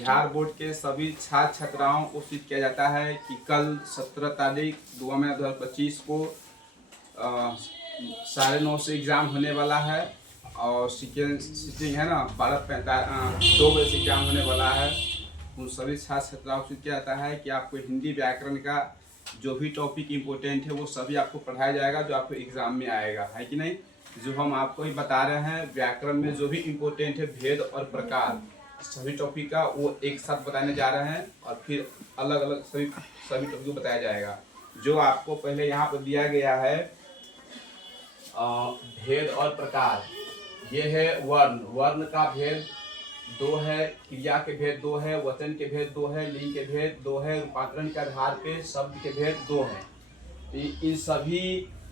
Bihar board के सभी छात्र छात्राओं को सूचित किया जाता है कि कल 17 तारीख 2 मई 2025 को 9:30 से एग्ज़ाम होने वाला है और सेकेंड सिटिंग है ना 2 बजे से एग्ज़ाम होने वाला है। उन सभी छात्र छात्राओं को सूचित किया जाता है कि आपको हिंदी व्याकरण का जो भी टॉपिक इम्पोर्टेंट है वो सभी आपको पढ़ाया जाएगा जो आपको एग्ज़ाम में आएगा, है कि नहीं। जो हम आपको ही बता रहे हैं व्याकरण में जो भी इम्पोर्टेंट है भेद और प्रकार सभी टॉपिक का वो एक साथ बताने जा रहे हैं और फिर अलग अलग सभी टॉपिक को बताया जाएगा। जो आपको पहले यहाँ पर दिया गया है भेद और प्रकार, ये है वर्ण का भेद 2 है, क्रिया के भेद 2 है, वचन के भेद 2 है, लिंग के भेद 2 है, रूपांतरण के आधार पे शब्द के भेद 2 है। इन सभी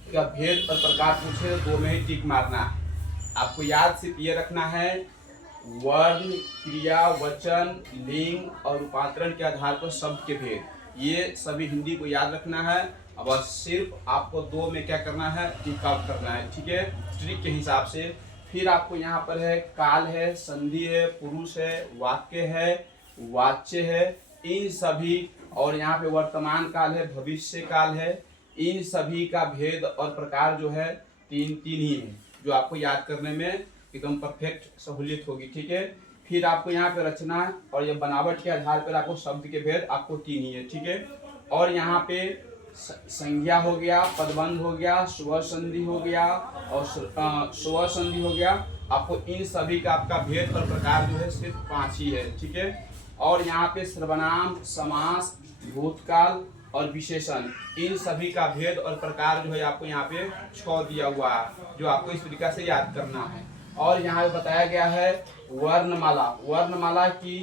का भेद और प्रकार पूछे तो 2 में ही टिक मारना है। आपको याद सिर्फ ये रखना है वर्ण, क्रिया, वचन, लिंग और रूपांतरण के आधार पर शब्द के भेद, ये सभी हिंदी को याद रखना है। अब सिर्फ आपको 2 में क्या करना है, टिक आउट करना है, ठीक है, ट्रिक के हिसाब से। फिर आपको यहाँ पर है काल है, संधि है, पुरुष है, वाक्य है, वाच्य है, इन सभी, और यहाँ पे वर्तमान काल है, भविष्य काल है, इन सभी का भेद और प्रकार जो है 3 ही है, जो आपको याद करने में एकदम परफेक्ट सहूलियत होगी, ठीक है। फिर आपको यहाँ पे रचना और ये बनावट के आधार पर आपको शब्द के भेद आपको 3 ही है, ठीक है। और यहाँ पे संज्ञा हो गया, पदबंध हो गया, स्वर संधि हो गया और स्वर संधि हो गया। आपको इन सभी का आपका भेद और प्रकार जो है सिर्फ 5 ही है, ठीक है। और यहाँ पे सर्वनाम, समास, भूतकाल और विशेषण, इन सभी का भेद और प्रकार जो है आपको यहाँ पे 6 दिया हुआ है, जो आपको इस तरीका से याद करना है। और यहाँ पे बताया गया है वर्णमाला की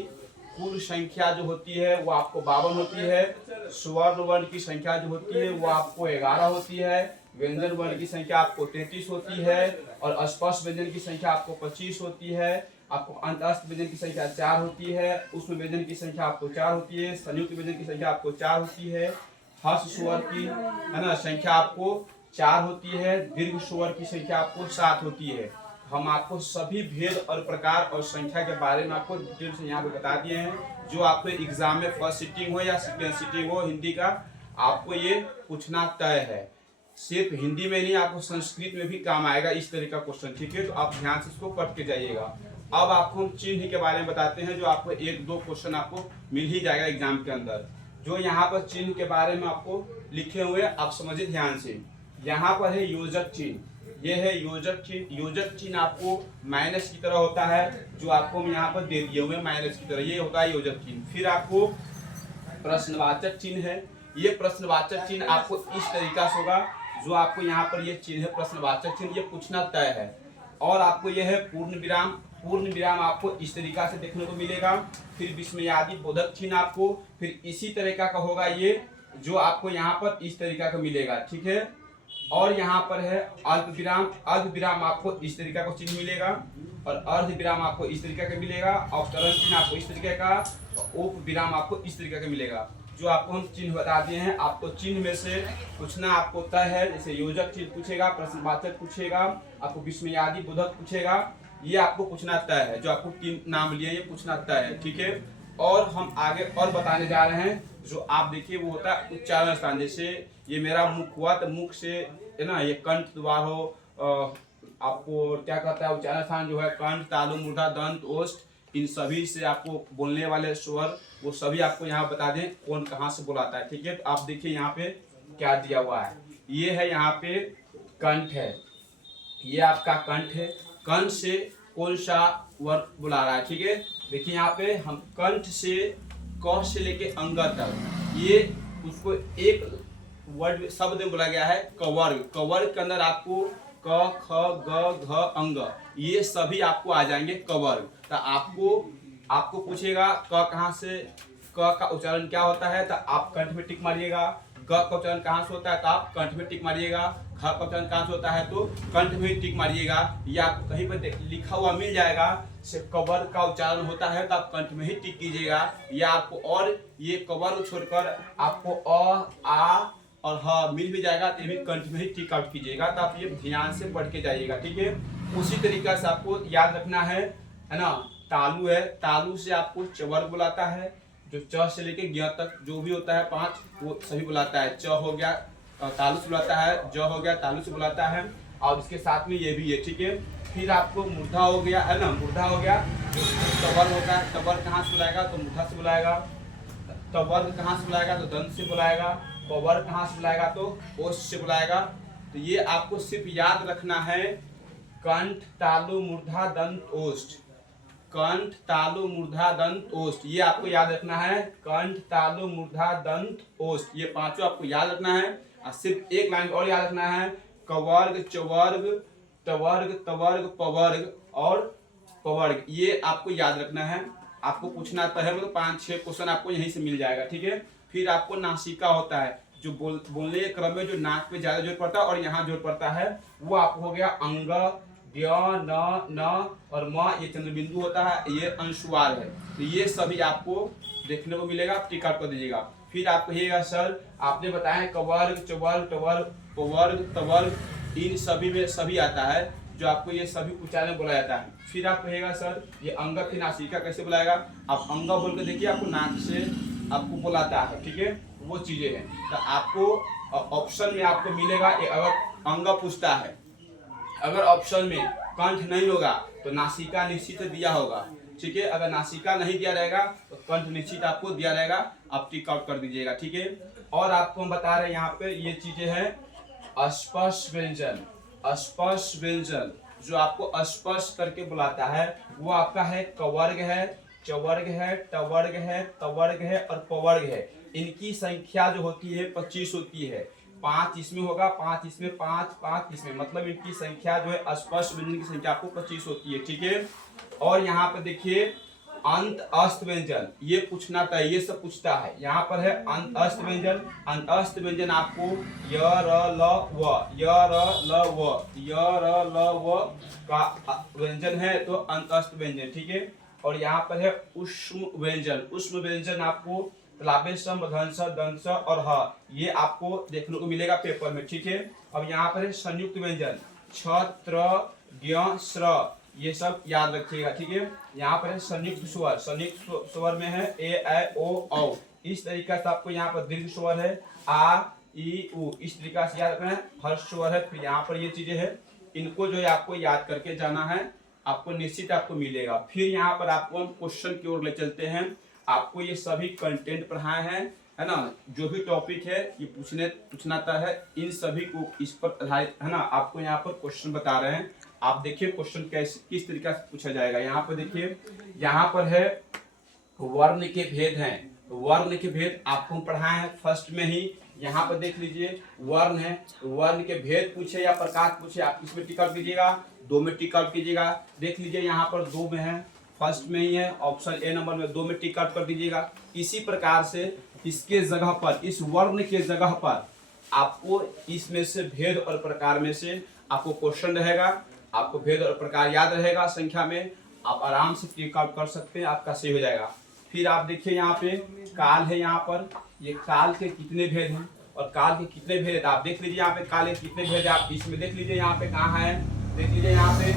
कुल संख्या जो होती है वो आपको 52 होती है। स्वर्ण वर्ण की संख्या जो होती है वो आपको 11 होती है। व्यंजन वर्ण की संख्या आपको 33 होती है और स्पर्श व्यंजन की संख्या आपको 25 होती है। आपको अंतस्थ व्यंजन की संख्या 4 होती है। उसमें व्यंजन की संख्या आपको 4 होती है। संयुक्त व्यंजन की संख्या आपको 4 होती है। हर्ष स्वर की है ना संख्या आपको 4 होती है। दीर्घ स्वर की संख्या आपको 7 होती है। हम आपको सभी भेद और प्रकार और संख्या के बारे में आपको डिटेल से यहाँ पे बता दिए हैं, जो आपको एग्जाम में फर्स्ट सिटिंग हो या सेकेंड सिटिंग हो हिंदी का आपको ये पूछना तय है। सिर्फ हिंदी में नहीं, आपको संस्कृत में भी काम आएगा इस तरह का क्वेश्चन, ठीक है। तो आप ध्यान से इसको पढ़ के जाइएगा। अब आपको हम चिन्ह के बारे में बताते हैं, जो आपको 1-2 क्वेश्चन आपको मिल ही जाएगा एग्जाम के अंदर। जो यहाँ पर चिन्ह के बारे में आपको लिखे हुए आप समझिए ध्यान से। यहाँ पर है योजक चिन्ह, ये है योजक चिन्ह। योजक चिन्ह आपको माइनस की तरह होता है, जो आपको हम यहाँ पर दे दिए हुए माइनस की तरह, ये होता है योजक चिन्ह। फिर आपको प्रश्नवाचक चिन्ह है, ये प्रश्नवाचक चिन्ह आपको इस तरीका से होगा, जो आपको यहाँ पर ये चिन्ह है प्रश्नवाचक चिन्ह, ये पूछना तय है। और आपको यह है पूर्ण विराम आपको इस तरीका से देखने को मिलेगा। फिर विस्मयादि बोधक चिन्ह आपको फिर इसी तरीका का होगा, ये जो आपको यहाँ पर इस तरीका का मिलेगा, ठीक है। और यहाँ पर है अर्ध विराम आपको इस तरीका का चिन्ह मिलेगा और अर्ध विराम आपको इस तरीका का मिलेगा। अवतरण चिन्ह आपको इस तरीके का, उप विराम आपको इस तरीके का मिलेगा। जो आपको हम चिन्ह बता दिए हैं, आपको चिन्ह में से पूछना आपको तय है। जैसे योजक चिन्ह पूछेगा, प्रश्नवाचक पूछेगा, आपको विस्मयादि बोधक पूछेगा, ये आपको पूछना तय है। जो आपको 3 नाम लिए ये पूछना तय है, ठीक है। और हम आगे और बताने जा रहे हैं, जो आप देखिए वो होता है उच्चारण स्थान। जैसे ये मेरा मुख हुआ तो मुख से है ना, ये कंठ द्वार हो, आपको क्या कहता है उच्चारण स्थान जो है कंठ, तालु, मूर्धा, दंत, ओष्ठ, इन सभी से आपको बोलने वाले स्वर वो सभी आपको यहाँ बता दें कौन कहाँ से बुलाता है, ठीक है। तो आप देखिए यहाँ पे क्या दिया हुआ है, ये है यहाँ पे कंठ है, ये आपका कंठ है। कंठ से कौन सा वर्ड बुला रहा है, ठीक है। देखिए यहाँ पे हम कंठ से क से लेके अंग तक, ये उसको एक वर्ड शब्द में बोला गया है कवर्ग। कवर्ग के अंदर आपको क, ख, ग, घ, अंग, ये सभी आपको आ जाएंगे कवर्ग। तो आपको पूछेगा क कहाँ से, क का उच्चारण क्या होता है, तो आप कंठ में टिक मारिएगा। ग का उच्चारण कहाँ से होता है तो आप कंठ में टिक मारिएगा। घ का उच्चारण कहाँ से होता है तो कंठ में ही टिक मारिएगा। या आपको कहीं पर लिखा हुआ मिल जाएगा से कवर्ग का उच्चारण होता है तो आप कंठ में ही टिक कीजिएगा। या आपको और ये कवर्ग छोड़कर आपको अ, आ और ह मिल भी जाएगा तो भी कंठ में ही टिक आउट कीजिएगा। तो आप ये ध्यान से पढ़ के जाइएगा, ठीक है। उसी तरीका से आपको याद रखना है ना। तालु है, तालु से आपको चवर्ग बुलाता है, जो च से लेके ज्ञ तक जो भी होता है 5 वो सभी बुलाता है। च हो गया तालु से बुलाता है, ज हो गया तालु से बुलाता है, और इसके साथ में ये भी है, ठीक है। फिर आपको मूर्धा हो गया है ना, मूर्धा हो गया जो तवर्ग होता है, तवर्ग कहाँ से बुलाएगा तो मूर्धा से बुलाएगा, तवर्ग कहाँ से बुलाएगा तो दंत से बुलाएगा, पवर्ग कहाँ से बुलाएगा तो ओष्ठ से बुलाएगा। तो ये आपको सिर्फ याद रखना है, कंठ तालु मूर्धा दंत ओष्ठ, कंठ तालु मूर्धा दंत ओष्ठ, ये आपको याद रखना है, कंठ तालु मूर्धा दंत ओष्ठ, ये पांचों आपको याद रखना है। और सिर्फ एक लाइन और याद रखना है, कवर्ग चवर्ग तवर्ग तवर्ग पवर्ग और पवर्ग, ये आपको याद रखना है। आपको पूछना तो है, मतलब 5-6 क्वेश्चन आपको यहीं से मिल जाएगा, ठीक है। फिर आपको नासिका होता है, जो बोलने के क्रम में जो नाक पे ज्यादा जोर पड़ता है और यहाँ जोर पड़ता है, वो आपको हो गया अंग, य न और म, ये चंद्रबिंदु होता है, ये अनुस्वार है। तो ये सभी आपको देखने को मिलेगा, टिक आउट कर दीजिएगा। फिर आप कहिएगा सर आपने बताया कवर्ग चवर्ग टवर्ग पवर्ग तवर्ग, इन सभी में सभी आता है, जो आपको ये सभी उच्चारण में बोला जाता है। फिर आप कहेगा सर ये अंग फिर नासिका कैसे बुलाएगा, आप अंग बोल के देखिए, आपको नाक से आपको बुलाता है, ठीक है, वो चीजें हैं। तो आपको ऑप्शन में आपको मिलेगा, अगर अंग पूछता है, अगर ऑप्शन में कंठ नहीं होगा तो नासिका निश्चित दिया होगा, ठीक है। अगर नासिका नहीं दिया रहेगा तो कंठ निश्चित आपको दिया रहेगा, आप टिक आउट कर दीजिएगा, ठीक है। और आपको हम बता रहे हैं यहाँ पे ये चीजें हैं स्पर्श व्यंजन, स्पर्श व्यंजन जो आपको स्पर्श करके बुलाता है वो आपका है कवर्ग है, चवर्ग है, टवर्ग है, तवर्ग है और पवर्ग है। इनकी संख्या जो होती है 25 होती है, 5 इसमें होगा, 5 इसमें, 5 इसमें, मतलब इनकी संख्या जो है स्पर्श व्यंजन की संख्या आपको 25 होती है, ठीक है। और यहाँ पर देखिए अंत अस्त व्यंजन, ये पूछना था, ये सब पूछता है। यहाँ पर है अंत अस्त व्यंजन, अंत अस्त व्यंजन आपको य र ल व, य र ल व, य र ल व का व्यंजन है तो अंत अस्त व्यंजन, ठीक है। और यहाँ पर है उष्म व्यंजन, उष्म व्यंजन आपको तालव्य सम दंश दंश और ह, ये आपको देखने को मिलेगा पेपर में, ठीक है। अब यहाँ पर है संयुक्त व्यंजन छ त्र ज्ञ स्र, ये सब याद रखिएगा, ठीक है। यहाँ पर है संयुक्त स्वर, संयुक्त स्वर में है ए ऐ ओ औ, इस तरीका से आपको यहाँ पर दीर्घ स्वर है आ ई उ, इस तरीका से याद रखना है। हर्ष स्वर है, फिर यहाँ पर ये चीजें है, इनको जो है आपको याद करके जाना है, आपको निश्चित आपको मिलेगा। फिर यहाँ पर आपको हम क्वेश्चन की ओर ले चलते हैं। आपको ये सभी कंटेंट पढ़ाए हैं, है ना, जो भी टॉपिक है ये पूछना है, इन सभी को इस पर आधारित है ना, आपको यहाँ पर क्वेश्चन बता रहे हैं। आप देखिए क्वेश्चन कैसे किस तरीके से पूछा जाएगा। यहाँ पर देखिए, यहाँ पर है वर्ण के भेद हैं, वर्ण के भेद आपको पढ़ाए हैं फर्स्ट में ही। यहाँ पर देख लीजिए वर्ण है, वर्ण के भेद पूछे या प्रकार पूछे, आप किसमें टिक आउट कीजिएगा, 2 में टिक आउट कीजिएगा। देख लीजिए यहाँ पर 2 में है, फर्स्ट में ही है, ऑप्शन ए नंबर में 2 में टिक आउट कर दीजिएगा। इसी प्रकार से इसके जगह पर, इस वर्ण के जगह पर आपको इसमें से भेद और प्रकार में से आपको क्वेश्चन रहेगा, आपको भेद और प्रकार याद रहेगा संख्या में, आप आराम से टिक आउट कर सकते हैं, आपका सही हो जाएगा। फिर आप देखिए यहाँ पे काल है, यहाँ पर ये काल के कितने भेद हैं और काल के कितने भेद है, आप देख लीजिए यहाँ पे काल के कितने भेद है, आप इसमें देख लीजिए यहाँ पे कहाँ है, देख लीजिए यहाँ पे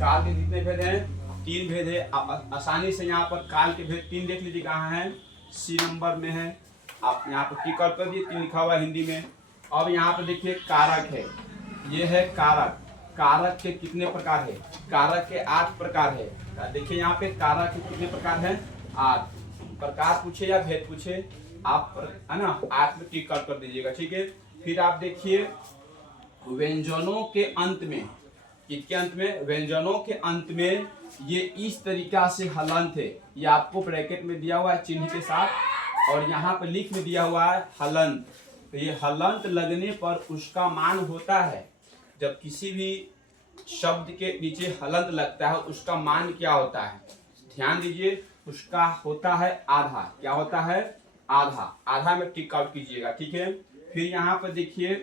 काल के कितने भेद हैं, 3 भेद है। आप आसानी से यहाँ पर काल के भेद 3 देख लीजिए कहाँ है, सी नंबर में है, आप यहाँ पर टिक आउट कर दिए, 3 लिखा हुआ है हिंदी में। अब यहाँ पे देखिए कारक है, ये है कारक, कारक के कितने प्रकार है, कारक के 8 प्रकार है। देखिए यहाँ पे कारक के कितने प्रकार है, 8 प्रकार पूछे या भेद पूछे, आप है ना 8 में टिक आउट कर दीजिएगा, ठीक है। फिर आप देखिए व्यंजनों के अंत में, इसके अंत में, व्यंजनों के अंत में ये इस तरीका से हलंत है, ये आपको ब्रैकेट में दिया हुआ है चिन्ह के साथ, और यहाँ पर लिख में दिया हुआ है हलंत। तो ये हलंत लगने पर उसका मान होता है, जब किसी भी शब्द के नीचे हलंत लगता है उसका मान क्या होता है, ध्यान दीजिए, उसका होता है आधा। क्या होता है, आधा। आधा में टिक आउट कीजिएगा, ठीक है। फिर यहाँ पर देखिए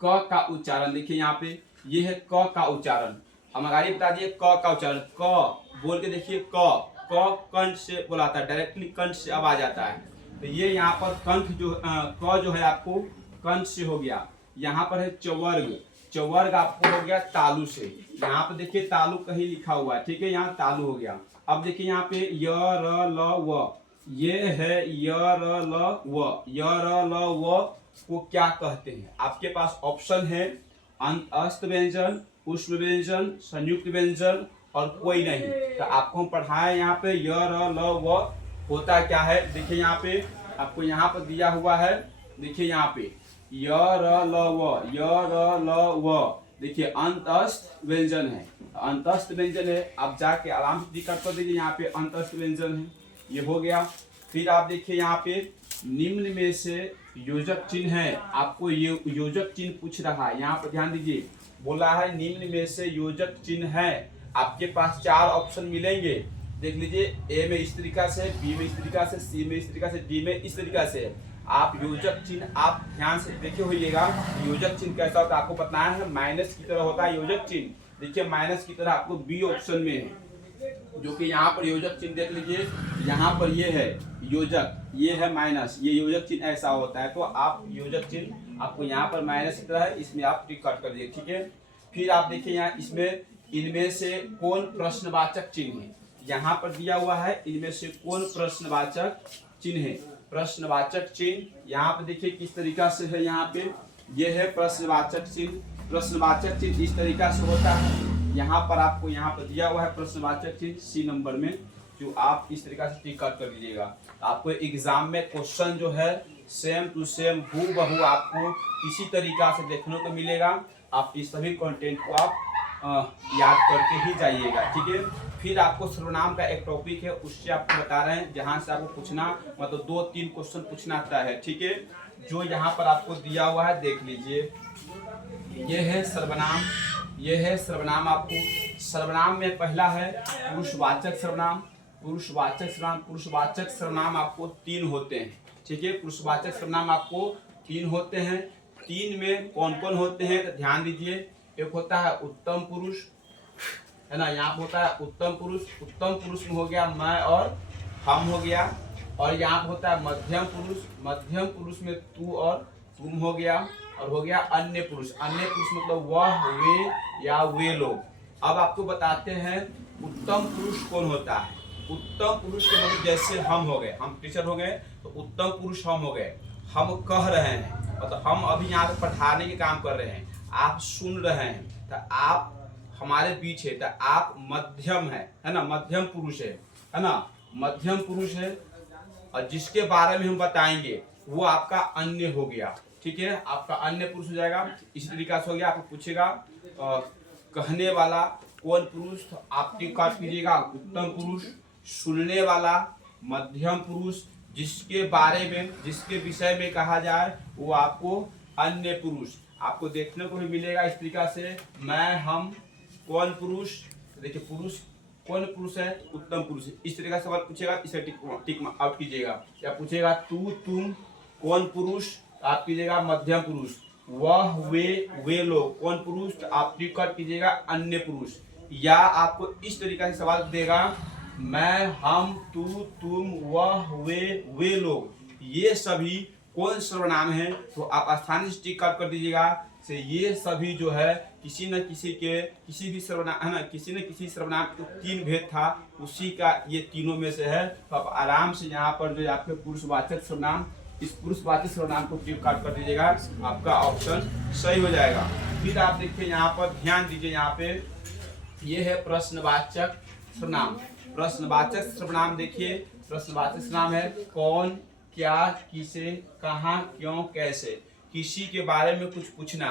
क का उच्चारण, देखिए यहाँ पे ये है क का उच्चारण, हम आगे बता दिए क का उच्चारण, क बोल के देखिए, क कंठ से बुलाता है, डायरेक्टली कंठ से आवाज आता है। तो ये यहाँ पर कंठ जो क जो है आपको कंठ से हो गया। यहाँ पर है चवर्ग, चवर्ग आपको हो गया तालु से। यहाँ पे देखिए तालु कहीं लिखा हुआ है, ठीक है, यहाँ तालु हो गया। अब देखिए यहाँ पे य र ल व, ये है य र ल व, य र ल व को क्या कहते हैं? आपके पास ऑप्शन है अस्त व्यंजन, पुष्प व्यंजन, संयुक्त व्यंजन और कोई नहीं। तो आपको हम पढ़ाए यहाँ पे य र ल व होता क्या है। देखिए यहाँ पे आपको यहाँ पर दिया हुआ है, देखिए यहाँ पे य र ल व, य र ल व, देखिए अंतस्थ व्यंजन है, अंतस्थ व्यंजन है। आप जाके आराम से टिक कर दीजिए, यहाँ पे अंतस्थ व्यंजन है, ये हो गया। फिर आप देखिए यहाँ पे निम्न में से योजक चिन्ह है, आपको ये योजक चिन्ह पूछ रहा है, यहाँ पर ध्यान दीजिए, बोला है निम्न में से योजक चिन्ह है। आपके पास 4 ऑप्शन मिलेंगे, देख लीजिए, ए में इस तरीका से, बी में इस तरीका से, सी में इस तरीका से, डी में इस तरीका से। आप योजक चिन्ह आप ध्यान से देखे होइएगा, योजक चिन्ह कैसा होता है आपको बताया है, माइनस की तरह होता है योजक चिन्ह। देखिए माइनस की तरह आपको बी ऑप्शन में है, जो कि यहाँ पर योजक चिन्ह देख लीजिए, यहाँ पर ये है योजक, ये है माइनस, ये योजक चिन्ह ऐसा होता है। तो आप योजक चिन्ह आपको यहाँ पर माइनस की तरह है, इसमें आप टिक कट कर दीजिए, ठीक है। फिर आप देखिए यहाँ इसमें इनमें से कौन प्रश्नवाचक चिन्ह है, यहाँ पर दिया हुआ है इनमें से कौन प्रश्नवाचक चिन्ह है। प्रश्नवाचक चिन्ह यहाँ पे देखिए किस तरीका से है, यहाँ पे ये है प्रश्नवाचक चिन्ह। प्रश्नवाचक चिन्ह इस तरीका से होता है, यहाँ पर आपको यहाँ पर दिया हुआ है प्रश्नवाचक चिन्ह सी नंबर में, जो आप इस तरीका से टिक कर दीजिएगा। आपको एग्जाम में क्वेश्चन जो है सेम टू सेम हूबहू आपको इसी तरीका से देखने को मिलेगा। आप इस सभी कंटेंट को आप याद करके ही जाइएगा, ठीक है। फिर आपको सर्वनाम का एक टॉपिक है, उससे आपको बता रहे हैं, जहां से आपको पूछना मतलब 2-3 क्वेश्चन पूछना आता है, ठीक है। जो यहाँ पर आपको दिया हुआ है देख लीजिए, ये है सर्वनाम, ये है सर्वनाम। आपको सर्वनाम में पहला है पुरुषवाचक सर्वनाम। पुरुषवाचक सर्वनाम, पुरुषवाचक सर्वनाम आपको 3 होते हैं, ठीक है। पुरुषवाचक सर्वनाम आपको 3 होते हैं। 3 में कौन कौन होते हैं तो ध्यान दीजिए। एक होता है उत्तम पुरुष, है ना, यहाँ पे होता है उत्तम पुरुष। उत्तम पुरुष में हो गया मैं और हम हो गया। और यहाँ पे होता है मध्यम पुरुष, मध्यम पुरुष में तू और तुम हो गया। और हो गया अन्य पुरुष, अन्य पुरुष मतलब वह, वे या वे लोग। अब आपको बताते हैं उत्तम पुरुष कौन होता है। उत्तम पुरुष के मतलब जैसे हम हो गए, हम टीचर हो गए तो उत्तम पुरुष हम हो गए। हम कह रहे हैं मतलब हम अभी यहाँ पे पढ़ाने के काम कर रहे हैं, आप सुन रहे हैं, तो आप हमारे बीच है, तो आप मध्यम है ना, मध्यम पुरुष है ना, मध्यम पुरुष है। और जिसके बारे में हम बताएंगे वो आपका अन्य हो गया, ठीक है, आपका अन्य पुरुष हो जाएगा। इस तरीका से हो गया। आपको पूछेगा कहने वाला कौन पुरुष, तो आप टिक काट कीजिएगा उत्तम पुरुष। सुनने वाला मध्यम पुरुष, जिसके बारे में, जिसके विषय में कहा जाए वो आपको अन्य पुरुष। आपको देखने को भी मिलेगा इस तरीका से, मैं, हम, कौन पुरुष। देखिए पुरुष कौन पुरुष है, उत्तम पुरुष। इस तरीका से सवाल पूछेगा, इसे टिक आउट कीजिएगा। या पूछेगा तू, तुम, कौन पुरुष, आप कीजिएगा मध्यम पुरुष। वह, वे लोग, कौन पुरुष, तो आप टिक कर कीजिएगा अन्य पुरुष। या आपको इस तरीका से सवाल देगा, मैं, हम, तू, तुम, वह, वे लोग, ये सभी कौन सर्वनाम है, तो आप आसानी से टिक कर दीजिएगा। से ये सभी जो है किसी न किसी के, किसी भी सर्वनाम है ना, किसी न किसी सर्वनाम के 3 भेद था, उसी का ये तीनों में से है। तो आप आराम से यहाँ पर जो आपके पुरुषवाचक सर्वनाम, इस पुरुषवाचक सर्वनाम को टिक काट कर दीजिएगा, आपका ऑप्शन सही हो जाएगा। फिर आप देखिए यहाँ पर ध्यान दीजिए, यहाँ पे ये है प्रश्नवाचक सर्वनाम। प्रश्नवाचक सर्वनाम देखिए, प्रश्नवाचक सर्वनाम है कौन, क्या, किसे, कहाँ, क्यों, कैसे। किसी के बारे में कुछ पूछना,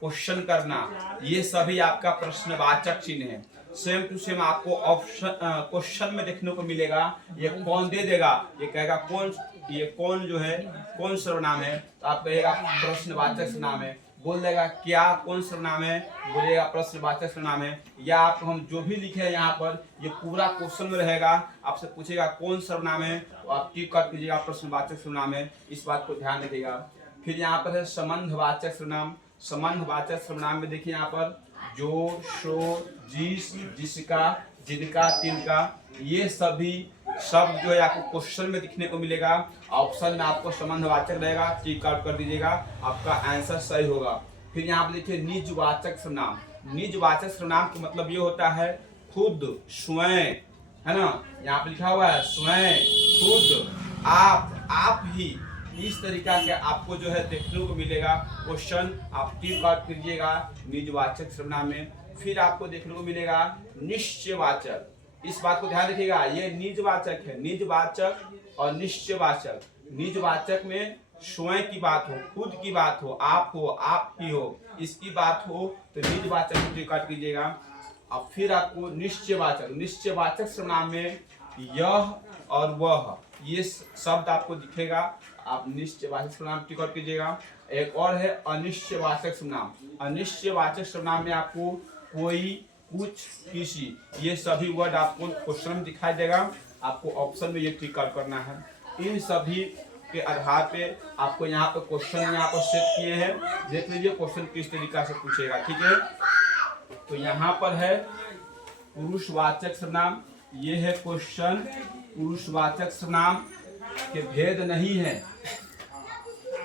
क्वेश्चन करना, ये सभी आपका प्रश्नवाचक चिन्ह है। सेम टू सेम आपको ऑप्शन क्वेश्चन में देखने को मिलेगा। ये कौन दे देगा, ये कहेगा कौन, ये कौन जो है कौन सर्वनाम है, तो आप कहेगा प्रश्नवाचक सर्वनाम है। बोल देगा क्या, कौन सर्वनाम है, बोलेगा प्रश्नवाचक सर्वनाम है। या आप हम जो भी लिखे हैं यहाँ पर, ये पूरा क्वेश्चन में रहेगा। आपसे पूछेगा कौन सर्वनाम है, तो आप टिक कर दीजिएगा प्रश्नवाचक सर्वनाम है। इस बात को ध्यान रखिएगा। फिर यहाँ पर है संबंधवाचक सर्वनाम। संबंधवाचक सर्वनाम में देखिए यहाँ पर जो, सो, जिस, जिसका, जिनका, तिनका, ये सभी शब्द जो है आपको क्वेश्चन में दिखने को मिलेगा। ऑप्शन में आपको संबंधवाचक रहेगा, टिक आउट कर दीजिएगा, आपका आंसर सही होगा। फिर यहाँ पे देखिए निजवाचक सर्वनाम। निजवाचक सर्वनाम का मतलब ये होता है खुद, स्वयं, है ना। यहाँ पे लिखा हुआ है स्वयं, खुद, आप ही। इस तरीका के आपको जो है देखने को मिलेगा। क्वेश्चन आप टिक आउट कीजिएगा निजवाचक सर्वनाम में। फिर आपको देखने को मिलेगा निश्चयवाचक। इस बात को ध्यान रखिएगा, ये निजवाचक है, निजवाचक और निश्चयवाचक। निजवाचक में स्वयं की बात हो, खुद की बात हो, आप ही हो, इसकी बात हो तो निजवाचक को टिक आउट कीजिएगा। अब फिर आपको निश्चयवाचक, निश्चयवाचक सर्वनाम में यह और वह ये शब्द आपको दिखेगा, आप निश्चयवाचक सर्वनाम टिक आउट कीजिएगा। एक और है अनिश्चयवाचक सर्वनाम। अनिश्चयवाचक सर्वनाम में आपको कोई, कुछ, किसी, ये सभी वर्ड आपको क्वेश्चन में दिखाई देगा, आपको ऑप्शन में ये टिक आउट करना है। इन सभी के आधार पे आपको यहाँ पे क्वेश्चन यहाँ पर सेट किए हैं, देख लीजिए क्वेश्चन किस तरीका से पूछेगा, ठीक है। तो यहाँ पर है पुरुषवाचक सर्वनाम, ये है क्वेश्चन। पुरुषवाचक सर्वनाम के भेद नहीं है,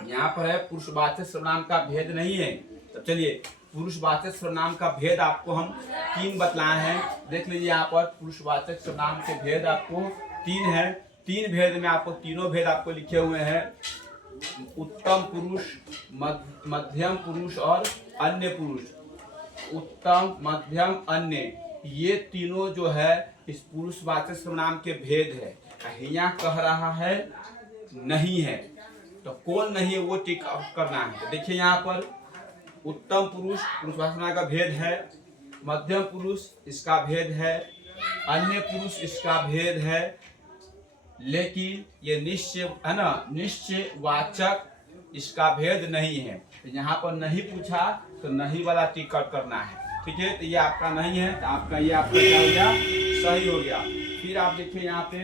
यहाँ पर है पुरुषवाचक सर्वनाम का भेद नहीं है। तो चलिए पुरुषवाचक सर्वनाम का भेद आपको हम 3 बतलाए हैं, देख लीजिए यहाँ पर पुरुषवाचक सर्वनाम के भेद आपको 3 है। 3 भेद में आपको तीनों भेद आपको लिखे हुए हैं, उत्तम पुरुष, मध्यम पुरुष और अन्य पुरुष। उत्तम, मध्यम, अन्य, ये तीनों जो है इस पुरुषवाचक सर्वनाम के भेद है। यहाँ कह रहा है नहीं है, तो कौन नहीं है वो टिक आउट करना है। तो देखिए यहाँ पर उत्तम पुरुष पुरुषवाचक सर्वनाम का भेद है, मध्यम पुरुष इसका भेद है, अन्य पुरुष इसका भेद है, लेकिन ये निश्चय है ना, निश्चयवाचक इसका भेद नहीं है। तो यहाँ पर नहीं पूछा तो नहीं वाला टिक आउट करना है, ठीक है। तो ये आपका नहीं है, तो आपका ये आपका क्या हो गया, सही हो गया। फिर आप देखिए यहाँ पे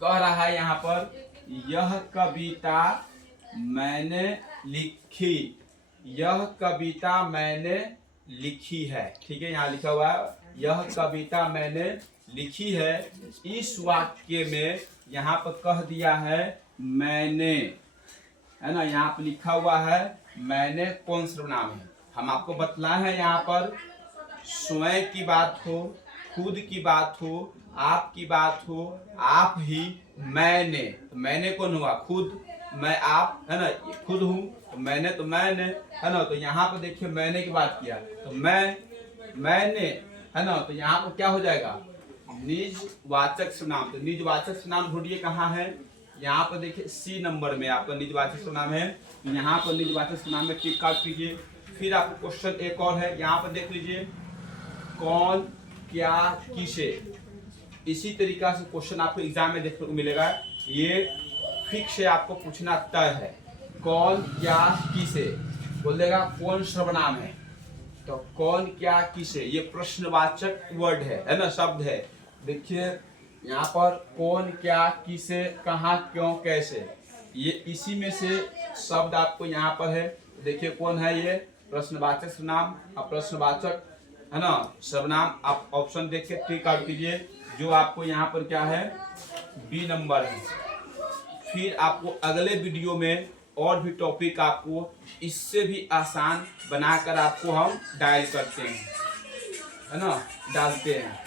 कह रहा है, यहाँ पर यह कविता मैंने लिखी, यह कविता मैंने लिखी है, ठीक है। यहाँ लिखा हुआ है यह कविता मैंने लिखी है। इस वाक्य में यहाँ पर कह दिया है मैंने, है ना, यहाँ पर लिखा हुआ है मैंने कौन सर्वनाम है। हम आपको बतलाए हैं यहाँ पर स्वयं की बात हो, खुद की बात हो, आपकी बात हो, आप ही, मैंने। तो मैंने कौन हुआ, खुद, मैं आप, है ना, खुद हूँ, तो मैंने, तो मैंने, है ना। तो यहाँ पर देखिए मैंने की बात किया तो मैंने, है ना। तो यहाँ पर क्या हो जाएगा, निजवाचक सर्वनाम। तो निजवाचक सर्वनाम ढूंढिए कहाँ है, यहाँ पर देखिए C नंबर में आपका निजवाचक सर्वनाम है। तो यहाँ पर निजवाचक सर्वनाम में टिक आउट कीजिए। फिर आपको क्वेश्चन एक और है, यहाँ पर देख लीजिए कौन, क्या, किसे। इसी तरीका से क्वेश्चन आपको एग्जाम में देखने को मिलेगा, ये फिक्स है, आपको पूछना तय है। कौन, क्या, किसे, बोल देगा कौन सर्वनाम है, तो कौन, क्या, किसे, ये प्रश्नवाचक वर्ड है ना, शब्द है। देखिए यहाँ पर कौन, क्या, किसे, कहाँ, क्यों, कैसे, ये इसी में से शब्द आपको यहाँ पर है। देखिए कौन है, ये प्रश्नवाचक सर्वनाम और प्रश्नवाचक, है ना, सर्वनाम। आप ऑप्शन देख के टिक आउट कीजिए, जो आपको यहाँ पर क्या है, B नंबर है। फिर आपको अगले वीडियो में और भी टॉपिक आपको इससे भी आसान बनाकर आपको हम डायल करते हैं, है ना, डालते हैं।